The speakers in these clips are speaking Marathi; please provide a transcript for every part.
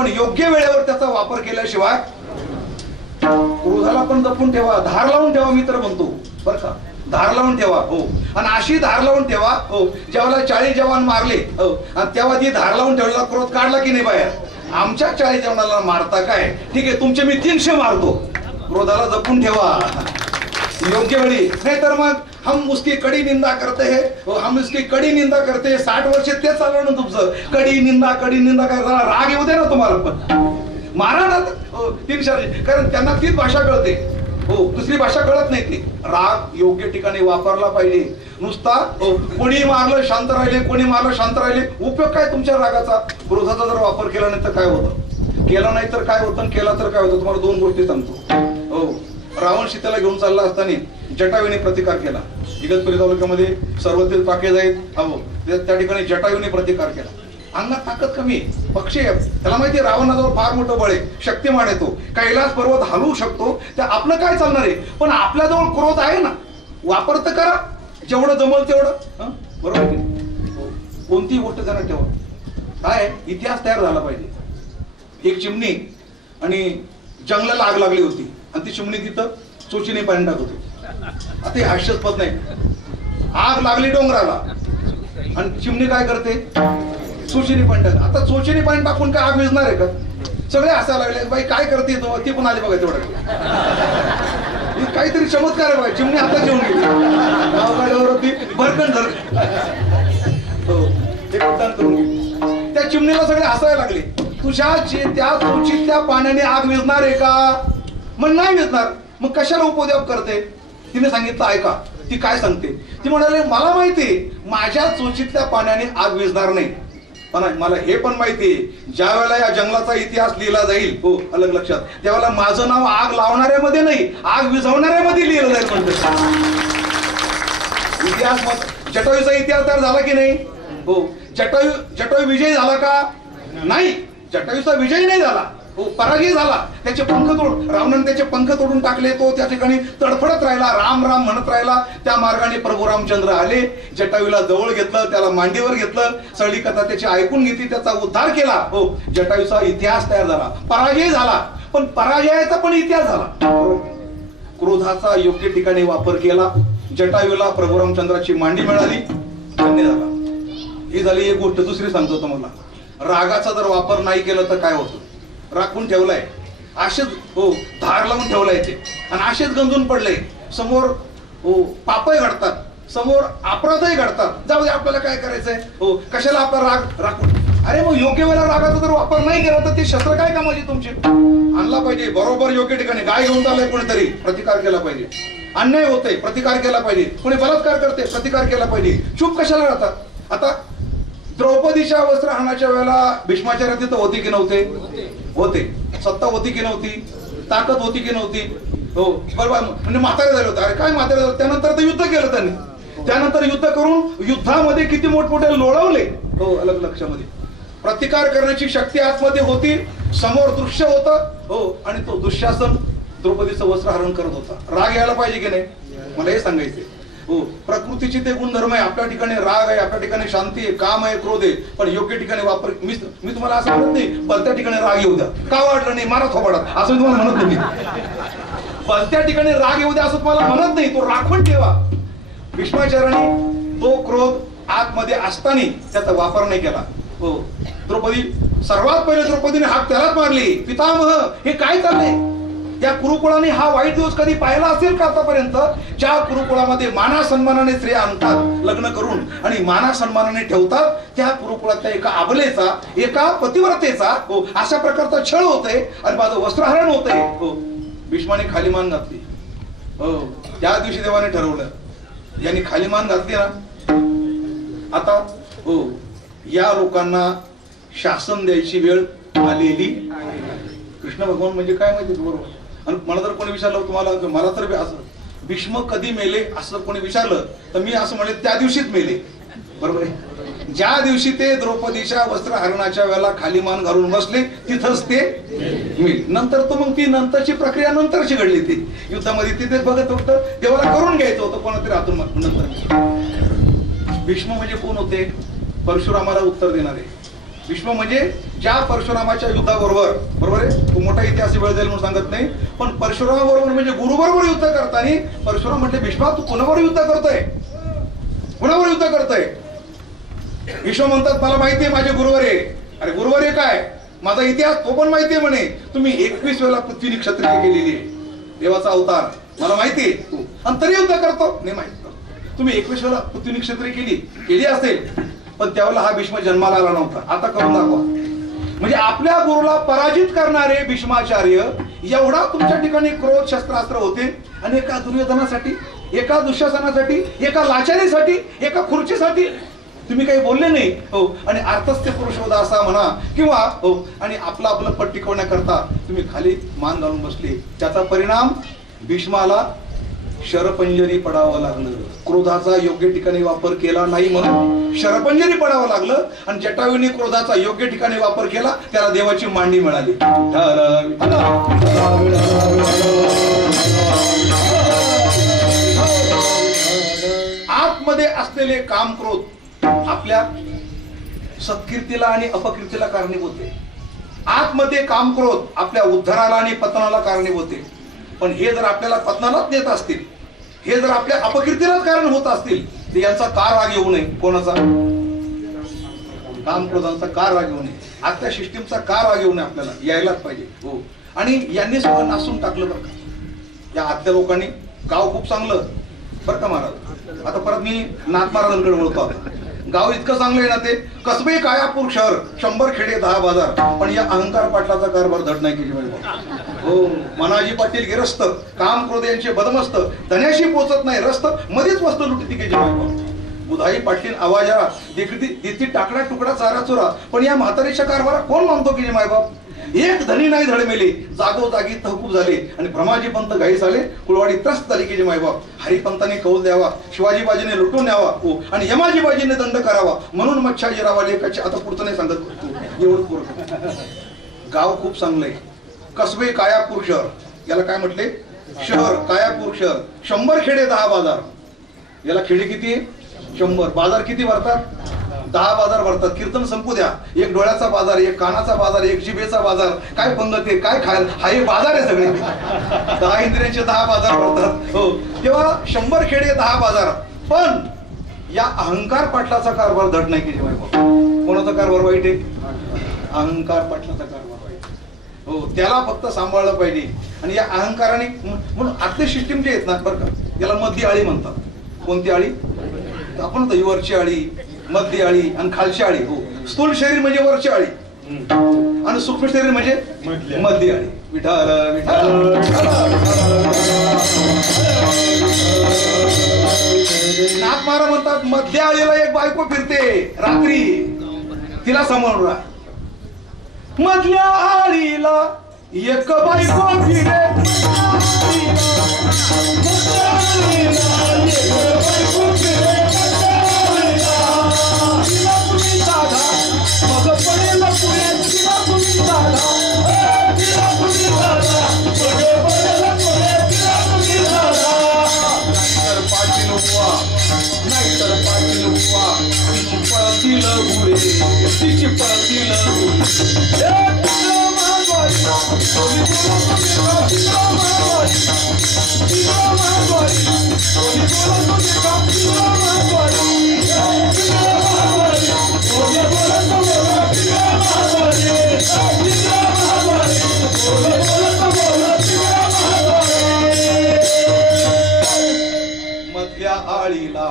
पण योग्य वेळेवर त्याचा वापर केल्याशिवाय क्रोधाला पण जपून ठेवा, धार लावून ठेवा. मी तर म्हणतो बरं का, धार लावून ठेवा. हो, आणि अशी धार लावून ठेवा. हो, जेव्हा 40 जवान मारले, हो, आणि तेव्हा ती धार लावून ठेवलेला क्रोध काढला की नाही बाहेर? आमच्या 40 जवानाला मारता काय, ठीक आहे, तुमचे मी 300 मारतो. क्रोधाला जपून ठेवा योग्य वेळी, नाही तर मग हम उसकी कडी निंदा करते हैं, हम उसकी कडी निंदा करते हैं. 60 वर्ष तेच चालू ना तुमचं, कडी निंदा करताना राग येऊ दे ना तुम्हाला, पण मारा ना 300, कारण त्यांना तीच भाषा कळते. हो, दुसरी भाषा कळत नाही. ती राग योग्य ठिकाणी वापरला पाहिजे. नुसता कोणी मारलं शांत राहिले, कोणी मारलं शांत राहिले, उपयोग काय तुमच्या रागाचा? क्रोधाचा जर वापर केला नाही तर काय होतं, केला नाही तर काय होतं, केला तर काय होतं? तुम्हाला 2 गोष्टी सांगतो. हो, रावण सीतेला घेऊन चालला असताना जटायूने प्रतिकार केला. इगतपुरी तालुक्यामध्ये सर्वत्र टाके जाईल, हो, त्या ठिकाणी जटायूने प्रतिकार केला. अंगात ताकद कमी आहे, पक्षी आहे, त्याला माहिती आहे रावणाजवळ फार मोठं बळ आहे, शक्तिमान आहे, तो कैलास पर्वत हलवू शकतो. त्या आपलं काय चालणार आहे? पण आपल्याजवळ क्रोध आहे ना, वापर तर करा जेवढं जमल तेवढं. बरोबर आहे? कोणतीही गोष्ट त्यांना ठेवा. काय इतिहास तयार झाला पाहिजे. एक चिमणी आणि जंगलाला आग लागली होती, आणि ती चिमणी तिथं चोचीने पाणी टाकत होती. आता हे हास्यास्पद नाही. आग लागली डोंगराला आणि चिमणी काय करते? चोचीने पाणी टाक. आता चोचीने पाणी टाकून काय आग विझणार आहे का? सगळे हसायला लागले, बाई काय करते ती पण आली बघा तेवढं. काहीतरी चमत्कार आहे बघा. चिमणी आता जेवून गेली, गावगाड्यावरती भरकन धर करून त्या चिमणीला सगळे हसायला लागले. तुझ्या त्या चोचीतल्या पाण्याने आग विझणार आहे का? मग नाही विझणार. मग कशाला उपद्व्याप करते? तिने सांगितलं ऐका. ती काय सांगते? ती म्हणाले मला माहिती माझ्या चोचीतल्या पाण्याने आग विझणार नाही, पण मला हे पण माहितीये ज्या वेळेला या जंगलाचा इतिहास लिहिला जाईल, हो अलग लक्षात, त्यावेळेला माझं नाव आग लावणाऱ्यामध्ये नाही, आग विझवणाऱ्यामध्ये लिहिलं जाईल. म्हणते इतिहास. मग जटायूचा इतिहास तयार झाला की नाही? हो. जटायू विजय झाला का? नाही, जटायूचा विजय नाही झाला, हो पराजय झाला. त्याचे पंख रावणाने त्याचे पंख तोडून टाकले. तो त्या ठिकाणी तडफडत राहिला, राम राम म्हणत राहिला. त्या मार्गाने प्रभू रामचंद्र आले, जटायूला जवळ घेतलं, त्याला मांडीवर घेतलं, सगळी कथा त्याची ऐकून घेतली, त्याचा उद्धार केला. हो, जटायूचा इतिहास तयार झाला. पराजय झाला, पण पराजयाचा पण इतिहास झाला. क्रोधाचा योग्य ठिकाणी वापर केला, जटायूला प्रभू रामचंद्राची मांडी मिळाली, धन्य झाला. ही झाली एक गोष्ट. दुसरी सांगतो तुम्हाला, रागाचा जर वापर नाही केला तर काय होतं? राखून ठेवलाय, असेच हो धार लावून ठेवलाय ते, आणि असेच गंजून पडले. समोर हो पापही घडतात, समोर अपराधही घडतात. जाऊ दे, आपल्याला काय करायचंय? हो, कशाला आपला राग राखून? अरे मग योग्य वेळेला रागाचा जर वापर नाही केला तर ते शस्त्र काय कामाची तुमची? आणला पाहिजे बरोबर योग्य ठिकाणी. गाय घेऊन चाललंय कोणीतरी, प्रतिकार केला पाहिजे. अन्याय होतोय, प्रतिकार केला पाहिजे. कोणी बलात्कार करते, प्रतिकार केला पाहिजे. चूप कशाला राहतात? आता द्रौपदीच्या वस्त्रहरणाच्या वेळेला भीष्माचार्य तिथं होते की नव्हते? होते. सत्ता होती की नव्हती? ताकद होती की नव्हती? हो बरोबर. म्हणजे म्हातारे झाले होते. अरे काय म्हातारे झाले? त्यानंतर तर युद्ध केलं त्यांनी. त्यानंतर युद्ध करून युद्धामध्ये किती मोठमोठे लोळवले. हो अलग लक्षामध्ये. प्रतिकार करण्याची शक्ती आतमध्ये होती, समोर दृश्य होतं. हो, आणि तो दुःशासन द्रौपदीचं वस्त्रहरण करत होता. राग यायला पाहिजे की नाही? मला हे सांगायचंय. हो, प्रकृतीचे ते गुणधर्म आहे. आपल्या ठिकाणी राग आहे, आपल्या ठिकाणी शांती आहे, काम आहे, क्रोध आहे, पण योग्य ठिकाणी वापर. मी तुम्हाला असं म्हणत नाही भलत्या ठिकाणी राग येऊ द्या, का वाटलं नाही मारा थोबाडात, असं मी तुम्हाला म्हणत नाही. भलत्या ठिकाणी राग येऊ द्या असं तुम्हाला म्हणत नाही. तो राखून ठेवा. भीष्माचार्याने तो क्रोध आतमध्ये असताना त्याचा वापर नाही केला. हो, द्रौपदी सर्वात पहिले द्रौपदीने हाक त्यालाच मारली, पितामह हे काय चाललंय? या कुरुकुळाने हा वाईट दिवस कधी पाहिला असेल का आतापर्यंत? ज्या कुरुकुळामध्ये माना सन्मानाने स्त्रिया आणतात लग्न करून आणि माना सन्मानाने ठेवतात, त्या कुरुकुळातल्या एका अबलेचा, एका पतिव्रतेचा हो अशा प्रकारचा छळ होतोय आणि माझं वस्त्रहरण होतंय. हो, भीष्माने खाली मान घातली. हो, त्या दिवशी देवाने ठरवलं यांनी खाली मान घातली ना, आता हो या लोकांना शासन द्यायची वेळ आलेली. कृष्ण भगवान म्हणजे काय माहिती बरोबर. आणि मला जर कोणी विचारलं तुम्हाला, मला तर असं भीष्म कधी मेले असं कोणी विचारलं तर मी असं म्हणेल त्या दिवशीच मेले. बरोबर आहे. ज्या दिवशी ते द्रौपदीच्या वस्त्रहरणाच्या वेळेला खाली मान घालून बसले तिथंच ते मेले. नंतर तो मग ती नंतरची प्रक्रिया नंतरची घडली. ती युद्धामध्ये तिथेच बघत होतं, देवाला करून घ्यायचं होतं कोणातरी हातून. नंतर भीष्म म्हणजे कोण होते? परशुरामाला उत्तर देणारे. भीष्म म्हणजे ज्या परशुरामाच्या युद्धाबरोबर, बरोबर आहे, तो मोठा इतिहास वेळ जाईल म्हणून सांगत नाही, पण परशुरामाबरोबर म्हणजे गुरुबरोबर युद्ध करताना परशुराम म्हटले भीष्मा तू कोणाबरोबर युद्ध करतोय, कोणाबरोबर युद्ध करतोय? भीष्म म्हणतात मला माहिती आहे माझे गुरुवर आहे. अरे गुरुवर आहे काय, माझा इतिहास तो पण माहिती आहे म्हणे. तुम्ही 21 वेळा पृथ्वी क्षत्रिय केलेली आहे, देवाचा अवतार मला माहिती आहे तू, आणि तरी युद्ध करतो नाही माहिती. तुम्ही 21 वेळा पृथ्वी क्षत्रिय केली असेल, पण त्यावेळेला हा भीष्म जन्माला आला नव्हता. आता करून दाखवा. म्हणजे आपल्या गुरुला पराजित करणारे भीष्माचार्य एवढा तुमच्या ठिकाणी क्रोध शस्त्रास्त्र होते, आणि एका दुर्योधनासाठी, एका दुःशासनासाठी, एका लाचारीसाठी, एका खुर्चीसाठी तुम्ही काही बोलले नाही. हो, आणि अर्थस्थ पुरुषोदा असा म्हणा किंवा हो, आणि आपलं पट टिकवण्याकरता तुम्ही खाली मान घालून बसले. त्याचा परिणाम भीष्माला शरपंजरी पडावं लागलं. क्रोधाचा योग्य ठिकाणी वापर केला नाही म्हणून शरपंजरी पडावं लागलं, आणि जटायूने क्रोधाचा योग्य ठिकाणी वापर केला, त्याला देवाची मांडी मिळाली. आतमध्ये असलेले काम क्रोध आपल्या सत्कीर्तीला आणि अपकीर्तीला कारणीभूत आहे. आतमध्ये काम क्रोध आपल्या उद्धाराला आणि पतनाला कारणीभूत आहे. पण हे जर आपल्याला पतनालाच देत असतील, हे जर आपल्या अपकीर्तीलाच कारण होत असतील, तर यांचा का राग येऊ नये? कोणाचा? काम क्रोधांचा का राग येऊ नये? आजच्या सिस्टीमचा का राग येऊ नये? आपल्याला यायलाच पाहिजे. हो, आणि यांनी सगळं नासून टाकलं बरं का या आजच्या लोकांनी. गाव खूप चांगलं बरं का महाराज. आता परत मी नाथ महाराजांकडे वळतो. आता गाव इतकं चांगलं आहे ना, ते कसबे कायापूर शहर, 100 खेडे 10 बाजार, पण या अहंकार पाटलाचा कारभार धड नाही केली पाहिजे. हो, मनाजी पाटील गिरस्त, काम क्रोध यांचे बदमस्त, धन्याशी पोचत नाही रस्त, मध्येच वस्तू लुटी केली पाहिजे. बुधाई पाटील आवाजा देती टाकडा तुकडा चारा चोरा, पण या म्हातारीच्या कारभारा कोण मानतो की मायबाप? एक धनी नाही धडमेले, जागोजागी तहकूब झाले, आणि भ्रमाजी पंत घाई झाले, कुळवाडी त्रस्त झाली की मायबाप. हरिपंताने कौल द्यावा, शिवाजी बाजीने लुटून न्यावा, हो, आणि यमाजी बाजीने दंड करावा, म्हणून मच्छाजीरावा लेखाचे. आता पुढचं नाही सांगत, एवढं पूर्ण. गाव खूप चांगलं आहे. कसबे कायापूर शहर, याला काय म्हटले? शहर, कायापूर शहर. 100 खेडे 10 बाजार. याला खेडे किती आहे? 100. बाजार किती भरतात? 10 बाजार भरतात. कीर्तन संपू द्या. एक डोळ्याचा बाजार, एक कानाचा बाजार, एक जिभेचा बाजार. काय पंगत आहे, काय खायला, हा हे बाजार आहे सगळे. 10 इंद्रियांचे 10 बाजार भरतात. हो, तेव्हा 100 खेडे 10 बाजार. पण या अहंकार पाटलाचा कारभार धड नाही केली माहिती. कोणाचा कारभार वाईट आहे? अहंकार पाटलाचा कारभार वाईट. हो, त्याला फक्त सांभाळलं पाहिजे. आणि या अहंकाराने म्हणून आतले सिस्टीम जे आहेत ना बरं का, याला मध्य आळी म्हणतात. कोणती आळी? आपण म्हणतो वरची आळी, मध्य आळी आणि खालची आळी. हो, स्थूल शरीर म्हणजे वरची आळी, आणि सूक्ष्म शरीर म्हणजे मध्य आळी. विठाल विठाल. नाथ महाराज म्हणतात मध्य आळीला एक बायको फिरते रात्री, तिला समोर राहा. मधल्या आळीला एक बायको फिरे, नाहीतर पाटील हुआ तिची पळतील उडे, तिची पळतील मधल्या आळीला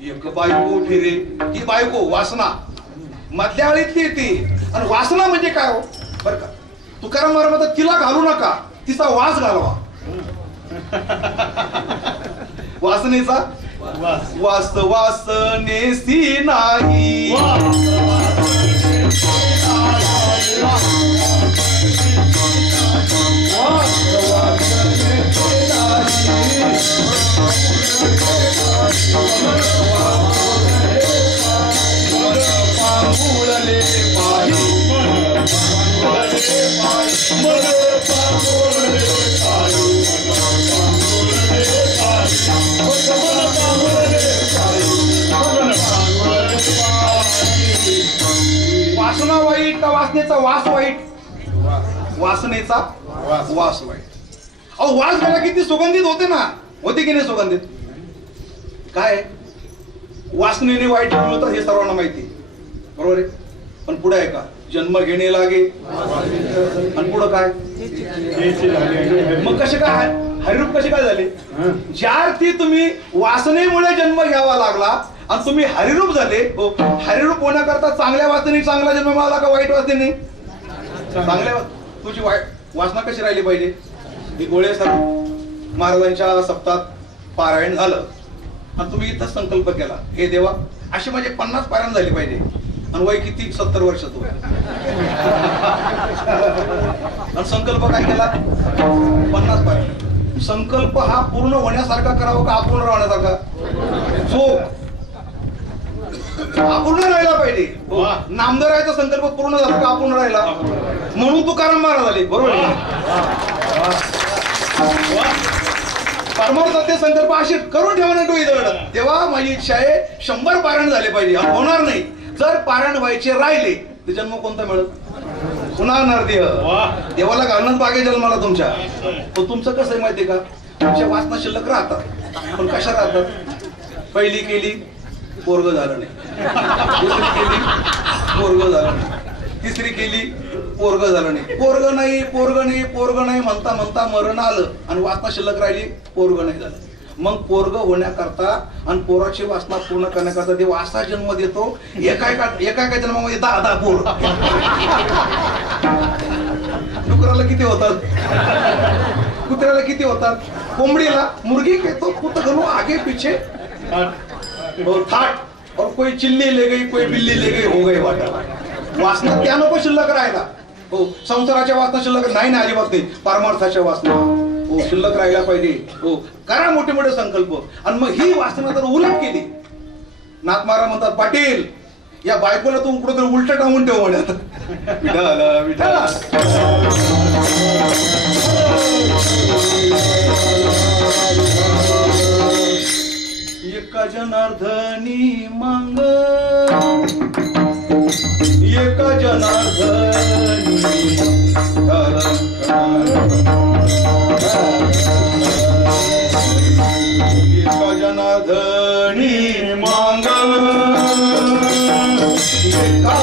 एक बायको फिरे. ही बायको वासना मधल्या आळीतली येते. आणि वासना म्हणजे काय हो बर का? तुकाराम महाराज म्हणतात तिला घालू नका, तिचा वास घालवा. वासनेचा वास वासनेसी नाही. वासना वाईट का वासनेचा वास वाईट? वासनेचा वास वाईट. अहो वास गेला की ती सुगंधित होते ना, होते की नाही सुगंधित? काय वासनेने वाईट मिळवतात हे सर्वांना माहिती, बरोबर आहे. पण पुढे आहे का, जन्म घेणे लागे आणि पुढं काय? मग कसे काय हरिरूप कसे काय झाले? ज्यार्थी तुम्ही वासनेमुळे जन्म घ्यावा लागला आणि तुम्ही हरिरूप झाले. हो, हरिरूप होण्याकरता चांगल्या वासनेने चांगला जन्म मिळाला का वाईट वासनेने? चांगल्या. तुझी वाईट वासना कशी राहिली पाहिजे? ही गोळे सर महाराजांच्या सप्तात पारायण झालं आणि तुम्ही इथं संकल्प केला, हे देवा अशी माझे 50 पारायण झाली पाहिजे. आणि वय किती? 70 वर्ष. तू आणि संकल्प काय केला? 50 पारायण. संकल्प हा पूर्ण होण्यासारखा करावा का अपूर्ण राहण्यासारखा? जो अपूर्ण राहिला पाहिजे. नामदेवाचा संकल्प पूर्ण झाला का अपूर्ण राहिला? म्हणून तुकाराम महाराज झाले, बरोबर आहे. परमार्थाचे संकल्प असे करून ठेवा नाही डोईदळ. तेव्हा माझी इच्छा आहे 100 पारायण झाले पाहिजे. होणार नाही. जर पारायण व्हायचे राहिले तर जन्म कोणता मिळत? पुन्हा नरदेह. देवाला घालणंच बागे जन्माला तुमच्या. पण तुमचं कसं आहे माहितीये का, तुमच्या वासना शिल्लक राहतात. पण कशा राहतात? पहिली केली पोरग झालं नाही, दुसरी केली पोरग झालं नाही, तिसरी केली पोरग झालं नाही. पोरग नाही पोरग नाही पोरग नाही म्हणता म्हणता मरण आलं आणि वासना शिल्लक राहिली, पोरग नाही झालं. मग पोरग होण्याकरता आणि पोराची वासना पूर्ण करण्याकरता देव असा जन्म देतो. एका जन्मामध्ये 10 पोर. डुकराला किती होतात? कुत्र्याला किती होतात? कोंबडीला मुर्गी कहतो पुत घनो आगे पीछे थाट और कोई चिल्ली ले गई कोई बिल्ली ले गई हो गई वाटा. वासना त्या नको शिल्लक राहायला. हो, संसाराच्या वासना शिल्लक नाही ना, अजिबात नाही. परमार्थाच्या वासना हो शिल्लक राहायला पाहिजे. हो, करा मोठे मोठे संकल्प. आणि मग ही वासना जर उलट केली, नाथ महाराज म्हणतात, पाटील या बायकोला तू कुठं उलट टांगून ठेव म्हणत. विठाला विठाला. एका जनार्दनी मांग एका जनार्दनी एका जनार्दनी मांग एका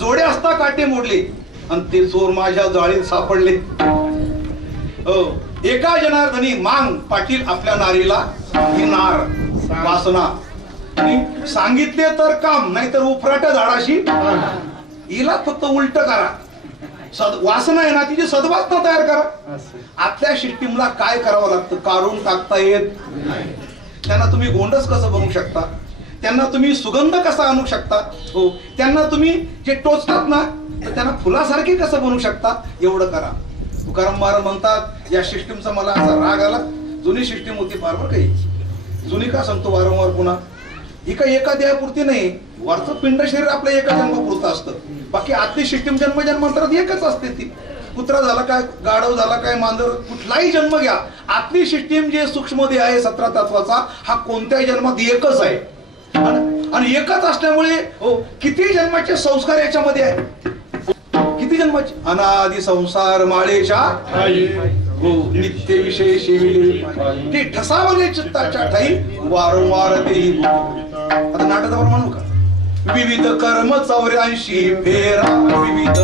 जोडे असता काटे मोडले आणि ते चोर माझ्या जाळीत सापडले. हो, एका जनार्दनी मांग पाटील आपल्या नारीला ही नार वासना. सांगितले तर काम, नाहीतर उफराट्या झाडाशी हिला फक्त उलट करा. वासना आहे ना तिची सद्वासना तयार करा. आतल्या सिस्टीमला काय करावं लागतं काढून टाकता येत. त्यांना तुम्ही गोंडस कसं बनवू शकता, त्यांना तुम्ही सुगंध कसा आणू शकता, हो त्यांना तुम्ही जे टोचतात ना तर त्यांना फुलासारखे कसं बनवू शकता एवढं करा. तुकाराम महाराज म्हणतात या सिस्टीमचा मला असा राग आला. जुनी सिस्टीम होती फार बरं काही. जुनी का सांगतो वारंवार पुन्हा, ही काही एका देहापुरती नाही. वरचं पिंड शरीर आपल्या एका जन्मापुरतं असतं. बाकी आतली सिस्टीम जन्मजन्मांतरात एकच असते. ती कुत्रा झाला काय, गाढव झाला काय, मांजर, कुठलाही जन्म घ्या, आतली सिस्टीम जे सूक्ष्म देह आहे 17 तत्वाचा हा कोणत्याही जन्मात एकच आहे. आणि एकच असल्यामुळे हो किती जन्माचे संस्कार याच्यामध्ये आहे, किती जन्माचे. अनादि संसार माळेच्या हो नित्य विषय शिविले ते ठसावले चित्ताच्या ठाई वारंवार तेही. आता नाटकावर म्हणू का, विविध कर्म 84 फेरा, विविध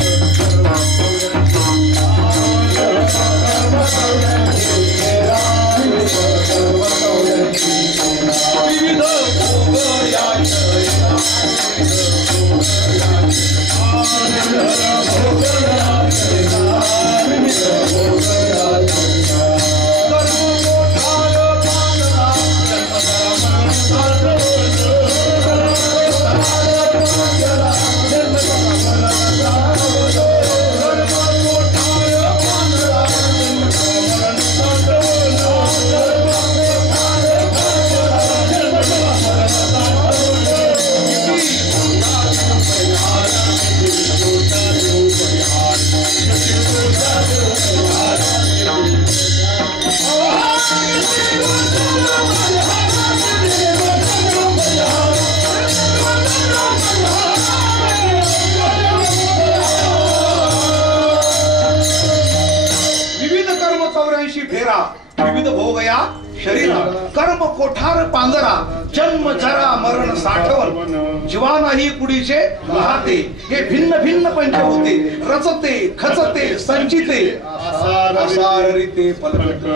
विविध भोग या शरीरा, कर्म कोठार पांजरा, जन्म जरा मरण साठवण, जीवा नाही कुडीचे राहते. हे भिन्न भिन्न पंच होते, रचते खचते संचिते असार रीते फलकट.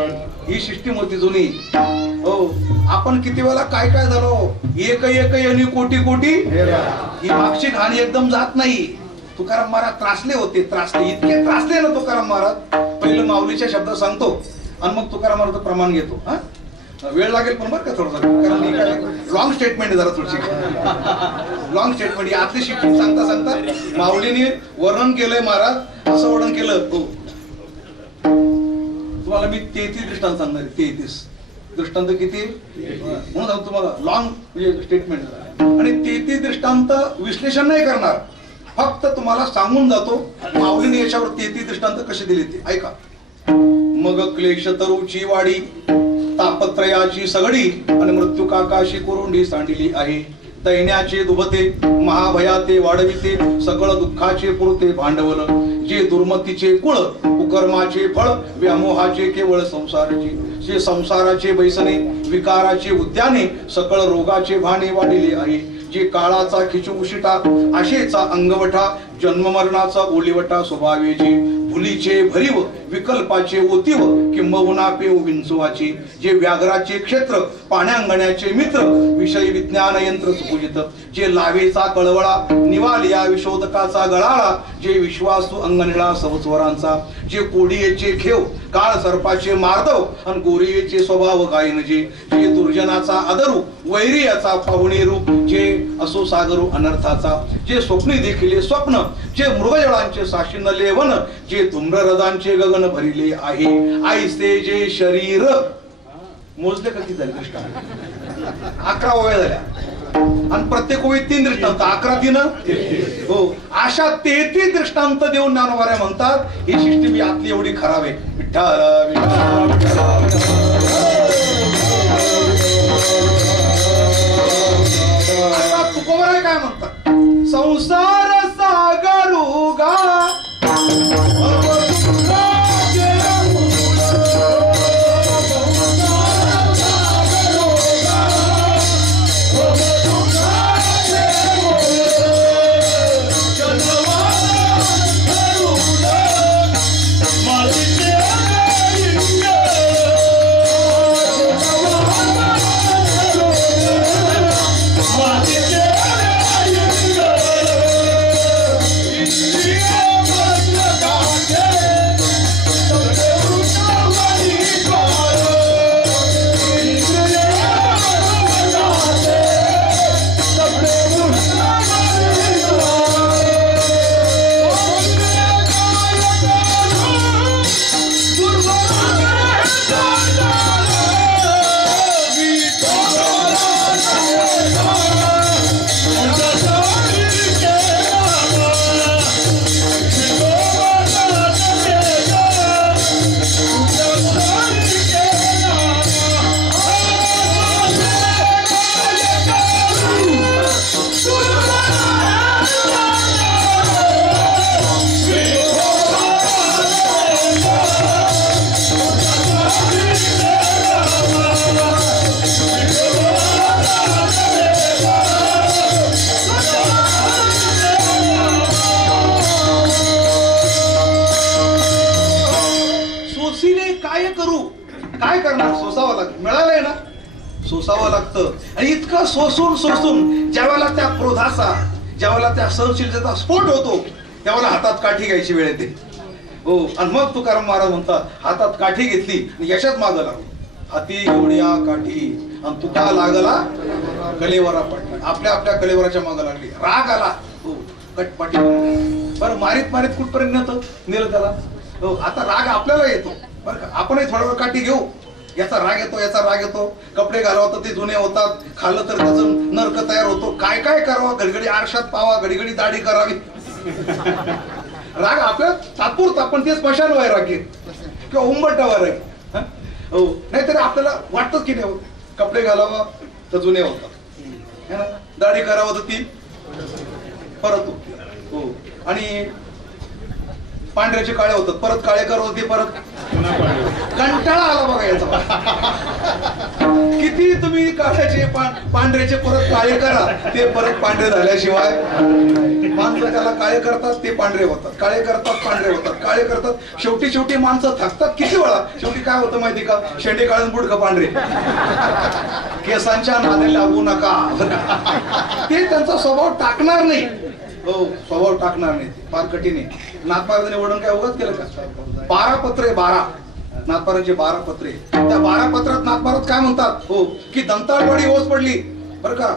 ही सिस्टीम होती जुनी. हो आपण किती वेळा काय काय झालो, एक एक आणि कोटी कोटी. ही मागची कहाणी एकदम जात नाही. तुकाराम महाराज त्रासले होते, त्रासले इतके त्रासले ना तुकाराम महाराज. पहिलं माऊलीच्या शब्द सांगतो आणि मग तुकाराम महाराज प्रमाण घेतो. हा वेळ लागेल पण बरं का थोडंसं, कारण लॉंग स्टेटमेंट जरा थोडीशी लॉंग स्टेटमेंट. आतली शिकून सांगता सांगता माऊलीने वर्णन केलंय महाराज, असं वर्णन केलं. हो तुम्हाला मी 33 दृष्टांत सांगणार. 33 दृष्टांत किती म्हणून सांगतो तुम्हाला, लॉंग म्हणजे स्टेटमेंट. आणि 33 दृष्टांत विश्लेषण नाही करणार, फक्त तुम्हाला सांगून जातो माऊलीने याच्यावर 33 दृष्टांत कसे दिले ते ऐका. मग क्लेश तरुची वाडी, तापत्रयाची सगडी, आणि मृत्यू काकाशी कुरुंडी सांडिली आहे. दैन्याचे दुभते, महाभयाते वाढविते, सकळ दुःखाचे पुरते भांडवल. जे दुर्मतीचे कुळ, कुकर्माचे फळ, व्यामोहाचे केवळ संसाराचे. जे संसाराचे बैसने, विकाराचे उद्याने, सकळ रोगाचे भाणे वाढिले आहे. जे काळाचा खिचुशिटा, आशेचा अंगवठा, जन्म मरणाचा ओलिवटा स्वभावे. जे भुलीचे भरीव, विकल्पाचे ओतीव, किंबहुना पेव विंचवाचे. जे व्याघ्राचे क्षेत्र, पाण्यांगण्याचे मित्र, विषय विज्ञान यंत्र सुपूजित. जे लावेचा कळवळा, निवालिया विशोधकाचा गळाळा. जे विश्वासू अंगनिळा सवस्वरांचा. जे कोडियेचे खेव, काळ सर्पाचे मार्दव, आणि गोरियेचे स्वभाव गायन. जे दुर्जनाचा आदरू, वैरियाचा पाहुणेरू. जे असो सागरू अनर्थाचा. जे स्वप्नी देखील स्वप्न, जे मृगजळांचे साशिन लेवन. जे धूम्ररथांचे गगन भरिले आहे. आईसे जे शरीर. मोजले किती झाले दृष्टांत? 11 ओव्या झाल्या आणि प्रत्येक ओळीत 3 दृष्टांत. 11 3 हो अशा 33 दृष्टांत देऊन ज्ञानोबा म्हणतात ही सिस्टीम यातली एवढी खराब आहे. विठ्ठल आता तुकोबराय काय म्हणतात, संसार सागरुगा काय करणार, सोसावं लागतं, मिळालंय ना, सोसावं लागतं. आणि इतकं सोसून सोसून ज्यावेळेला त्या क्रोधाचा, ज्यावेळेला त्या सहनशीलतेचा स्फोट होतो, त्यावेळेला हातात काठी घ्यायची वेळ येते. हो, आणि मग तुकाराम महाराज म्हणतात, हातात काठी घेतली आणि यशात मागं लागलो. हाती एवढ्या काठी आणि तुका लागला कलेवरा पडला. आपल्या आपल्या कलेवराच्या मागं लागली. राग आला, हो, कटपाटी. बरं, मारीत मारीत कुठपर्यंत नेलं त्याला. हो, आता राग आपल्याला येतो बरं का. आपणही थोडा वेळ काठी घेऊ. याचा राग येतो, याचा राग येतो. कपडे घालावं तर ते जुने होतात, खाल्लं तर त्याचं नरक तयार होतो. काय काय करावं, घडीघडी आरशात पावा, घडीघडी दाढी करावी. राग आपल्या तात्पुरता, पण ते स्मशान वैराग आहे किंवा उंबरटा वैराग. हो, नाहीतरी आपल्याला वाटतच की नाही, कपडे घालावा तर जुने होतात, दाढी करावं तर ती परत होती. हो, आणि पांढऱ्याचे काळे होतात, परत काळे करावं ते परत कंटाळा आला बघा याचा. किती तुम्ही काळ्याचे पांढऱ्याचे परत काळे करा, ते परत पांढरे झाल्याशिवाय माणसं त्याला काळे करतात, ते पांढरे होतात, काळे करतात, पांढरे होतात, काळे करतात. शेवटी माणसं थकतात किती वेळा. शेवटी काय होतं माहिती का, शेंडे काळे बुडकं पांढरे. केसांच्या नादी लागू नका. ते त्यांचा स्वभाव टाकणार नाही. हो, स्वभाव टाकणार नाही, फार कठीण आहे. नाथपारांनी वर्णन काय उगाच केलं का, 12 पत्रे, 12 नाथपारांची 12 पत्रे. त्या 12 पत्रात नाथपारात काय म्हणतात, हो, की दंताळवाडी ओस पडली बरं का,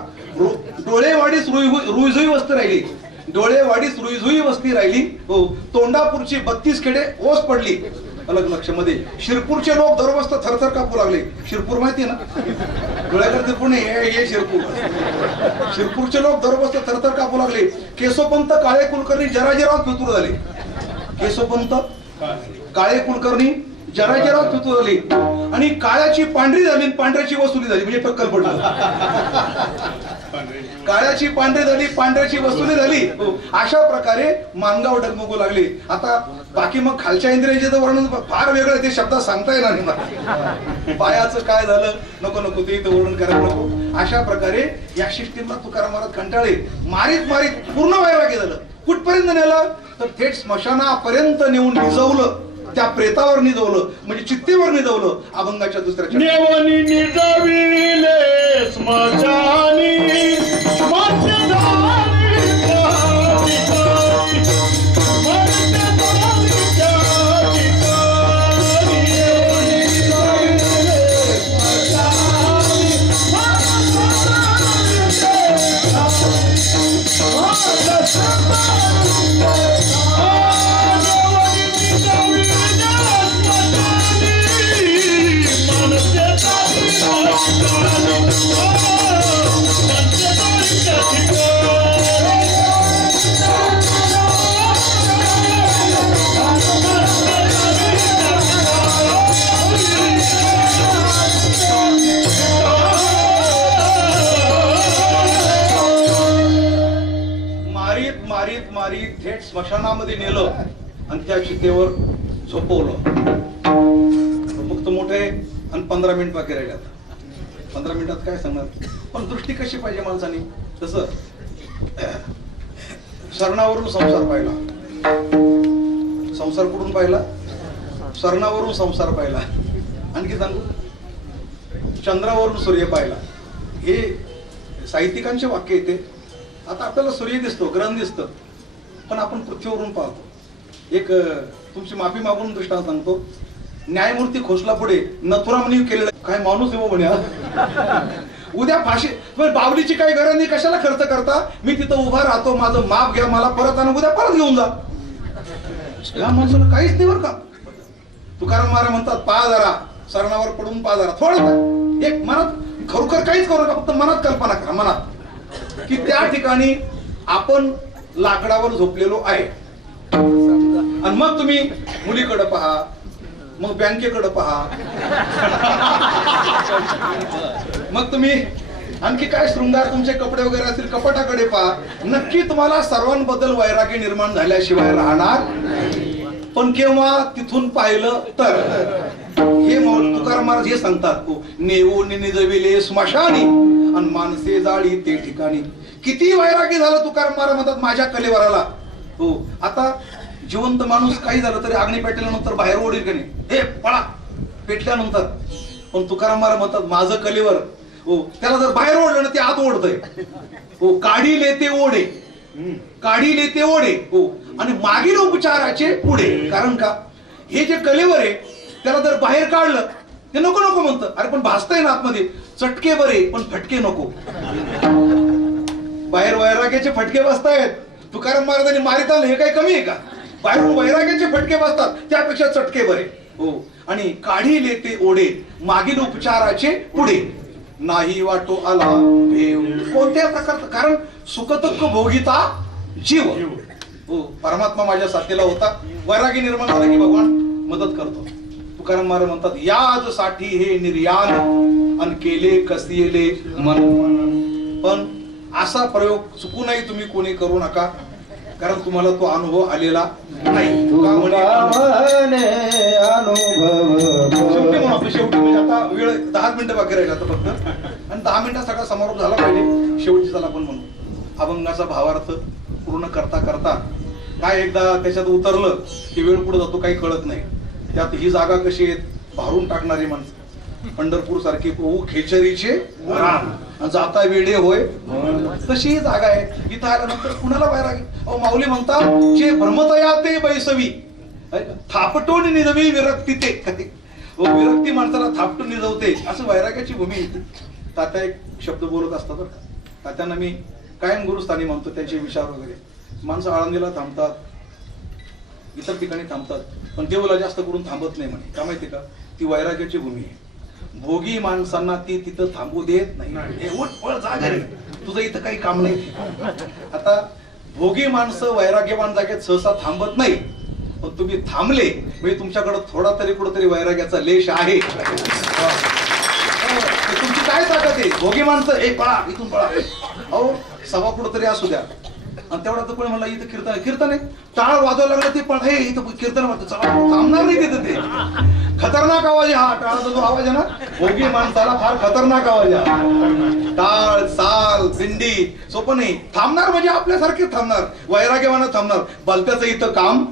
डोळेवाडीच रुईझुई वस्ती राहिली, डोळेवाडीच रुईझुई वस्ती राहिली. हो, तोंडापूरची 32 खेडे ओस पडली. अलग लक्ष मध्ये शिरपूरचे लोक दरवस्त थरथर कापू लागले. शिरपूर माहिती ना, डोळ्याकडे पुणे हे शिरपूर. शिरपूरचे लोक दरवस्त थरथर कापू लागले. केशवपंत काळे कुलकर्णी जराजीराव फितूर झाले. केशवपंत काळे कुलकर्णी जराजीराव फितूर झाले. आणि काळ्याची पांढरी झाली, पांढऱ्याची वसुली झाली, म्हणजे टक्कल पडलं. काळ्याची पांढरी झाली, पांढऱ्याची वसुली झाली. अशा प्रकारे मानगाव डगमगू लागले. आता बाकी मग खालच्या इंद्रियाचे वर्णन फार वेगळं, ते शब्दात सांगता येणार नाही. पायाचं काय झालं, नको ते वर्णन करायला नको. अशा प्रकारे या शिष्टीला तुकाराम महाराज कंटाळले. मारीत मारीत पूर्ण वैराग्य झालं. कुठपर्यंत नेलं तर थेट स्मशानापर्यंत नेऊन निजवलं. त्या प्रेतावर निजवलं, म्हणजे चित्तेवर निजवलं. अभंगाच्या दुसऱ्या नेवनी निजविले स्मशानी मारीत थेट स्मशानामध्ये नेलं आणि त्या चितेवर झोपवलं. फक्त मोठे आणि 15 मिनिट बाकी राहिले. आता 15 मिनिटात काय सांगणार, पण दृष्टी कशी पाहिजे माणसाने. तसं सरणावरून संसार पाहिला, संसार कुठून पाहिला, सरणावरून संसार पाहिला. आणखी सांगू, चंद्रावरून सूर्य पाहिला. हे साहित्यिकांचे वाक्य येते. आता आपल्याला सूर्य दिसतो, ग्रहण दिसतं, पण आपण पृथ्वीवरून पाहतो. एक तुमची माफी मागून दृष्टांत सांगतो. न्यायमूर्ती खोसला पुढे नथुरामनी केलेलं काय माणूस आहे म्हणे, उद्या फाशी, बावलीची काही गरज नाही, कशाला खर्च करता, मी तिथं उभा राहतो, माझं माप घ्या, मला परत आणा, उद्या परत घेऊन जा. या माणसाला काहीच नाही बरं का. तुकाराम महाराज म्हणतात, पहा जरा, सरणावर पडून पहा जरा, थोडं एक मनात खरोखर काहीच करू नका, फक्त मनात कल्पना करा, मनात की त्या ठिकाणी आपण लाकडावर झोपलेलो आहे. आणि मग तुम्ही मुलीकडे पहा, मग बँकेकडे पहा, मग तुम्ही आणखी काय शृंगार तुमचे कपडे वगैरे असतील कपाटाकडे पहा. नक्की तुम्हाला सर्वांबद्दल वैराग्य निर्माण झाल्याशिवाय राहणार. पण केव्हा तिथून पाहिलं तर हे तुकाराम महाराज हे सांगतात, नेऊन निजविले स्मशानी आणि माणसे जाळी ते ठिकाणी. किती वैराग्य झालं तुकाराम महाराज म्हणतात माझ्या कलेवराला. हो, आता जिवंत माणूस काही झालं तरी अग्नी पेटल्यानंतर बाहेर ओढील का नाही, हे पळा पेटल्यानंतर. पण तुकाराम महाराज म्हणतात माझं कलेवर हो त्याला जर बाहेर ओढलं ना ते आत ओढतंय. हो काढी लेते ओढे, काढी लेते ओढे. हो आणि मागील उपचाराचे पुढे. कारण का हे जे कलेवर आहे त्याला जर बाहेर काढलं ते नको नको म्हणतं. अरे पण भासतंय ना आतमध्ये. चटके बरे पण फटके नको. बाहेर वैराग्याचे फटके बसतायत. तुकाराम महाराजांनी मारित आलं हे काही कमी आहे का? बाहेरून वैराग्याचे फटके बसतात त्यापेक्षा चटके बरे. हो आणि काढी लेते ओढे मागील उपचाराचे पुढे. नाही वाटो आला भेव. कोणत्या प्रकारचं? कारण सुखदुःख भोगिता जीव. हो परमात्मा माझ्या साथीला होता. वैरागी निर्माण झाला की भगवान मदत करतो. तुकाराम महाराज म्हणतात याजसाठी हे निर्यान अन केले कसिले मन. पण असा प्रयोग चुकूनही तुम्ही कोणी करू नका. कारण तुम्हाला तो अनुभव आलेला नाही. शेवटी म्हणून शेवटी म्हणजे आता वेळ 10 मिनिटं बाकी राहिला आता फक्त. आणि 10 मिनिटात सगळा समारोप झाला पाहिजे. शेवटी त्याला आपण म्हणू अभंगाचा भावार्थ पूर्ण करता करता काय एकदा त्याच्यात उतरलं की वेळ पुढे जातो काही कळत नाही. त्यात ही जागा कशी आहे भारून टाकणारी माणसं. पंढरपूर सारखी खेचरीचे रान जाता वेडे होय तशी ही जागा आहे. इथं आल्यानंतर कुणाला वैरागी? अहो माऊली म्हणतात जे भ्रमतया ते बैसवी थापटून निजवी विरक्ती ते. विरक्ती माणसाला थापटून निजवते असं वैराग्याची भूमी येते. तात्या एक शब्द बोलत असतात बरं का. तात्यांना मी कायम गुरुस्थानी म्हणतो. त्यांचे विचार वगैरे माणसं आळंदीला थांबतात इतर ठिकाणी थांबतात पण देवाला जास्त करून थांबत नाही म्हणे. का माहिती का? ती वैराग्याची भूमी आहे. भोगी माणसांना ती तिथं थांबू देत नाही. तुझं इथं काही काम नाही. आता भोगी माणसं वैराग्यवान जागेत सहसा थांबत नाही. पण तुम्ही थांबले म्हणजे तुमच्याकडे थोडा तरी कुठंतरी वैराग्याचा लेश आहे. तुमची काय ताकद आहे? भोगी माणसं एक पळा इथून पळा. अहो सभा कुठंतरी असू द्या आणि तेवढा तर पण म्हणला इथं कीर्तन कीर्तन आहे टाळ वाजवायला लागलं ते पण हे इथं कीर्तन वाजतं चला थांबणार नाही तिथं. ते खतरनाक आवाज आहे हा टाळाचा जो आवाज आहे ना. भोगी माणसाला फार खतरनाक आवाज आहे. टाळ साल दिंडी सोपं नाही. थांबणार म्हणजे आपल्यासारखे थांबणार. वैराग्यवान थांबणार. बलत्याचं इथं काम.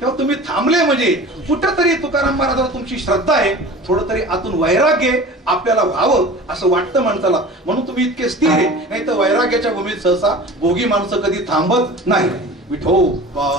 तेव्हा तुम्ही थांबले म्हणजे कुठंतरी तुकाराम महाराजांवर तुमची श्रद्धा आहे. थोडं तरी आतून वैराग्य आपल्याला व्हावं असं वाटतं माणसाला. म्हणून तुम्ही इतके स्थिर आहे. नाही तर वैराग्याच्या भूमीत सहसा भोगी माणसं कधी थांबत नाही. विठोबा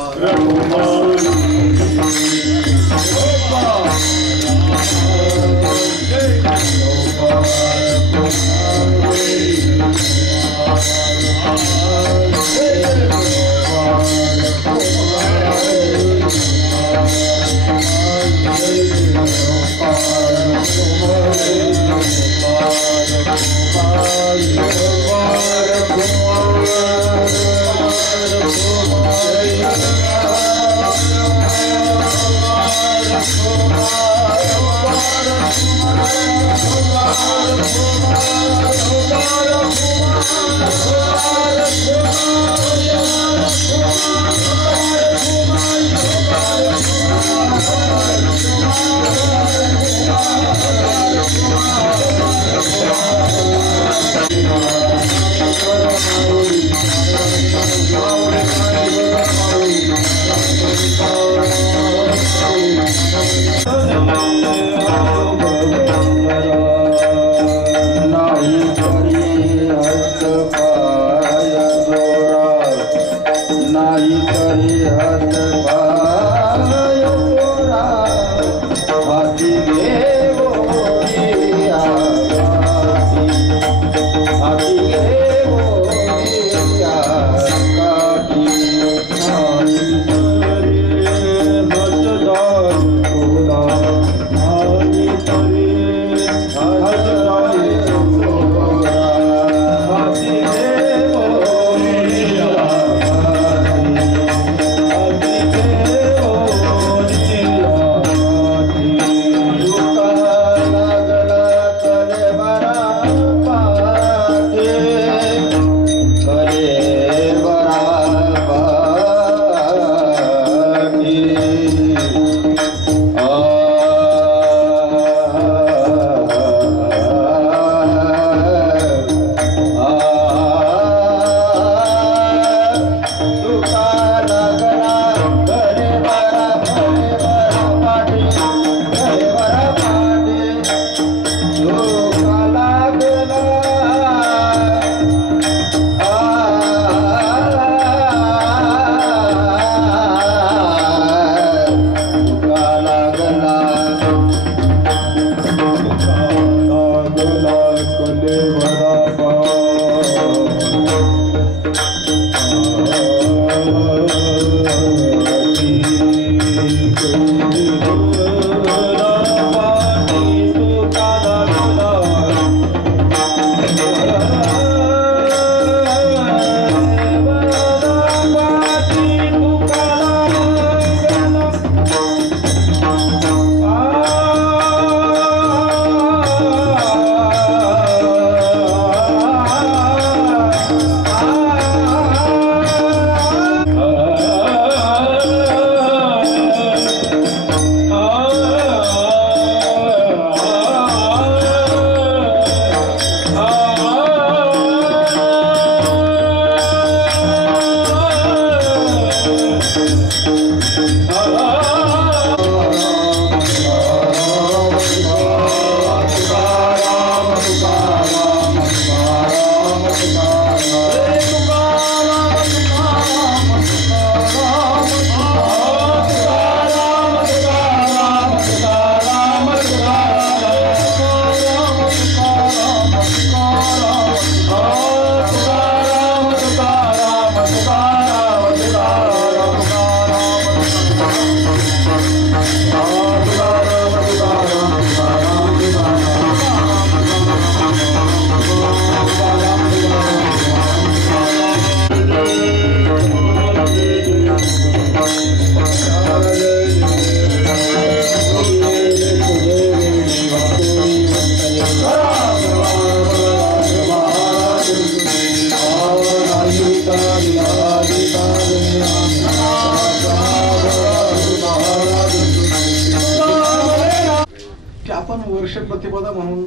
आपण वर्ष प्रतिपदा म्हणून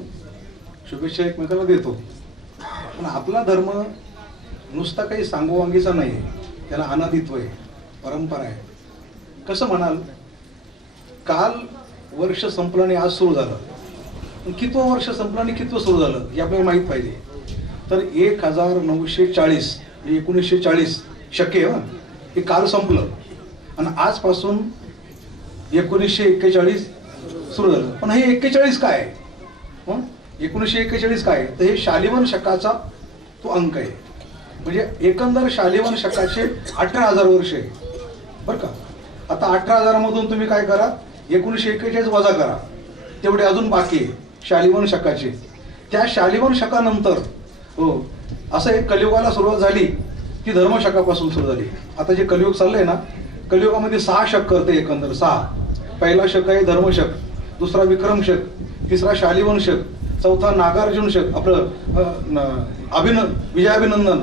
शुभेच्छा एकमेकाला देतो, पण आपला धर्म नुसता काही सांगोवांगीचा नाही आहे, त्याला अनादित्व आहे, परंपरा आहे. कसं म्हणाल, काल वर्ष संपलं आणि आज सुरू झालं, पण कितवं वर्ष संपलं आणि कितवं सुरू झालं हे आपल्याला माहीत पाहिजे. तर 1940 1940 शके हे काल संपलं आणि आजपासून 1941 सुरू झालं. पण हे 41 काय आहे? 1941 काय आहे? तर हे शालिवाहन शकाचा तो अंक आहे. म्हणजे एकंदर शालिवाहन शकाचे 18,000 वर्ष आहे बरं का. आता 18,000 मधून तुम्ही काय करा, 1941 वजा करा, तेवढे अजून बाकी आहे शालिवाहन शकाचे. त्या शालिवाहन शकानंतर हो असं एक कलियुगाला सुरुवात झाली ती धर्मशकापासून सुरू झाली. आता जे कलियुग चाललंय ना, कलियुगामध्ये 6 शक करते एकंदर 6. पहिला शक आहे धर्मशक, दुसरा विक्रम शक, तिसरा शालिवाहन शक, चौथा नागार्जुन शक आपलं विजयाभिनंदन,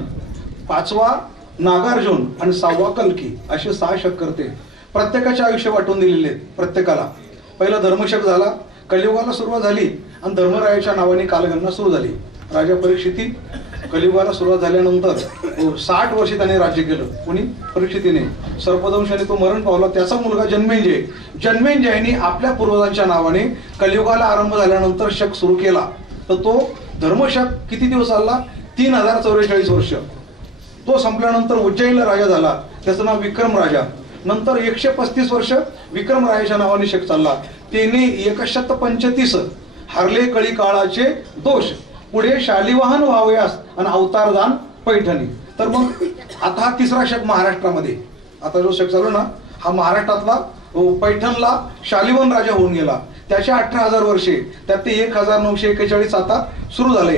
5वा नागार्जुन आणि 6वा कल्की, असे 6 शक करते. प्रत्येकाचे आयुष्य वाटून दिलेले आहेत प्रत्येकाला. पहिला धर्मशक झाला, कलियुगाला सुरुवात झाली आणि धर्मरायाच्या नावाने कालगणना सुरू झाली. राजा परीक्षिती कलियुगाला सुरुवात झाल्यानंतर 60 वर्षे त्याने राज्य केलं. कोणी? परीक्षितीने. सर्पदंशाने तो मरण पावला. त्याचा मुलगा जन्मेंजय, जन्मेंजयाने आपल्या पूर्वजांच्या नावाने कलियुगाला आरंभ झाल्यानंतर शक सुरू केला. तर तो धर्मशक किती दिवस चालला? 3044 वर्ष. तो संपल्यानंतर उज्जैनला राजा झाला, त्याचं नाव विक्रम राजा. नंतर 135 वर्ष विक्रम रायाच्या नावाने शक चालला. त्याने 135 हरले कळी काळाचे दोष, पुढे शालिवाहन व्हावयास आणि अवतारदान पैठणी. तर मग आता हा तिसरा शक महाराष्ट्रामध्ये, आता जो शक चालू ना, हा महाराष्ट्रातला पैठणला शालिवाहन राजा होऊन गेला. त्याचे 18,000 वर्षे, त्यात ते 1941 आता सुरू झाले.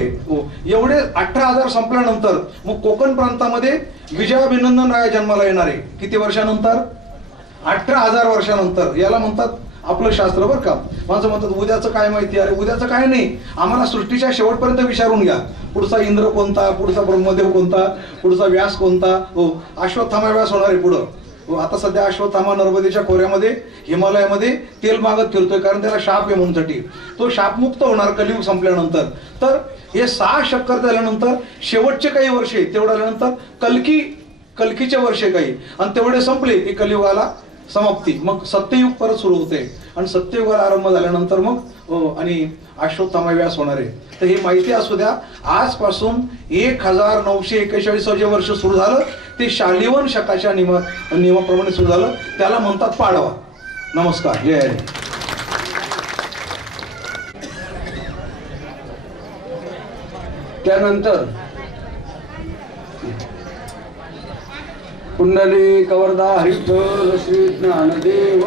एवढे 18,000 संपल्यानंतर मग कोकण प्रांतामध्ये विजयाभिनंदन राया जन्माला येणार आहे. किती वर्षानंतर? 18,000 वर्षानंतर. याला म्हणतात आपलं शास्त्र बरं का. माणसं म्हणतात उद्याचं काय माहिती? अरे उद्याचं काय नाही, आम्हाला सृष्टीच्या शेवटपर्यंत विचारून घ्या. पुढचा इंद्र कोणता, पुढचा ब्रह्मदेव कोणता, पुढचा व्यास कोणता. अश्वत्थामा व्यास होणार आहे पुढं. आता सध्या अश्वत्थामा नर्मदेच्या खोऱ्यामध्ये हिमालयामध्ये तेल मागत फिरतोय, कारण त्याला शाप आहे म्हणूनसाठी. तो शापमुक्त होणार कलियुग संपल्यानंतर. तर हे 6 शक्कर झाल्यानंतर शेवटचे काही वर्षे, तेवढं आल्यानंतर कल्कीचे वर्षे काही, आणि तेवढे संपले की कलियुगाला समाप्ती. मग सत्ययुग परत सुरू होते आणि सत्ययुगाला आरंभ झाल्यानंतर मग आणि अश्वत्थामा व्यास होणार आहे. तर ही माहिती असू द्या, आजपासून 1941 जे वर्ष सुरू झालं ते शालिवाहन शकाच्या नियमाप्रमाणे सुरू झालं. त्याला म्हणतात पाडवा. नमस्कार, जय हरी. त्यानंतर कुंडली कवरदा हरिविठ्ठल श्री ज्ञानदेव